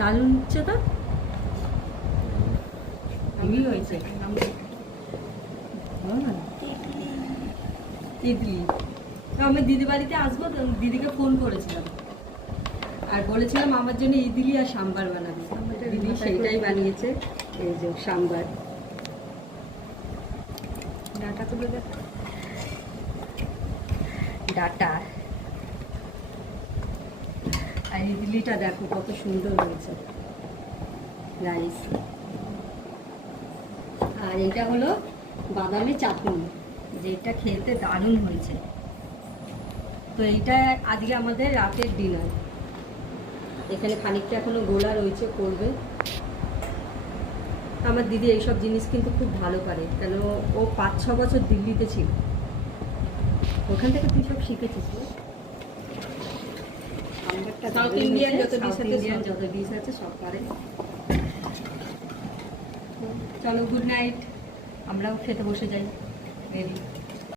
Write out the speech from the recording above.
দারুণ হচ্ছে তো, হেভি হয়েছে। ইডলি আমি দিদি বাড়িতে আসবো, দিদিকে ফোন করেছিলাম আর বলেছিলাম আমার জন্য ইডলি আর সাম্বার বানাবে। দিদি সেইটাই বানিয়েছে। এই যে সাম্বার, ডাটা তুলে দেখ, ডাটা। আর ইডলিটা দেখো কত সুন্দর হয়েছে, রাইস। আর এটা হলো বাদামের চাটনি, যেটা খেতে দারুণ হয়েছে। তো এইটা আজকে আমাদের রাতের ডিনার। এখানে খানিকটা এখনো গোলা রয়েছে, করবে। আমার দিদি এইসব জিনিস কিন্তু খুব ভালো পারে, কেন ও 5-6 বছর দিল্লিতে ছিল, ওখান থেকে তুই সব শিখেছিস। সাউথ ইন্ডিয়ান যত ডিশ আছে সব পারে। চলো, গুড নাইট, আমরাও খেতে বসে যাই। রেডি।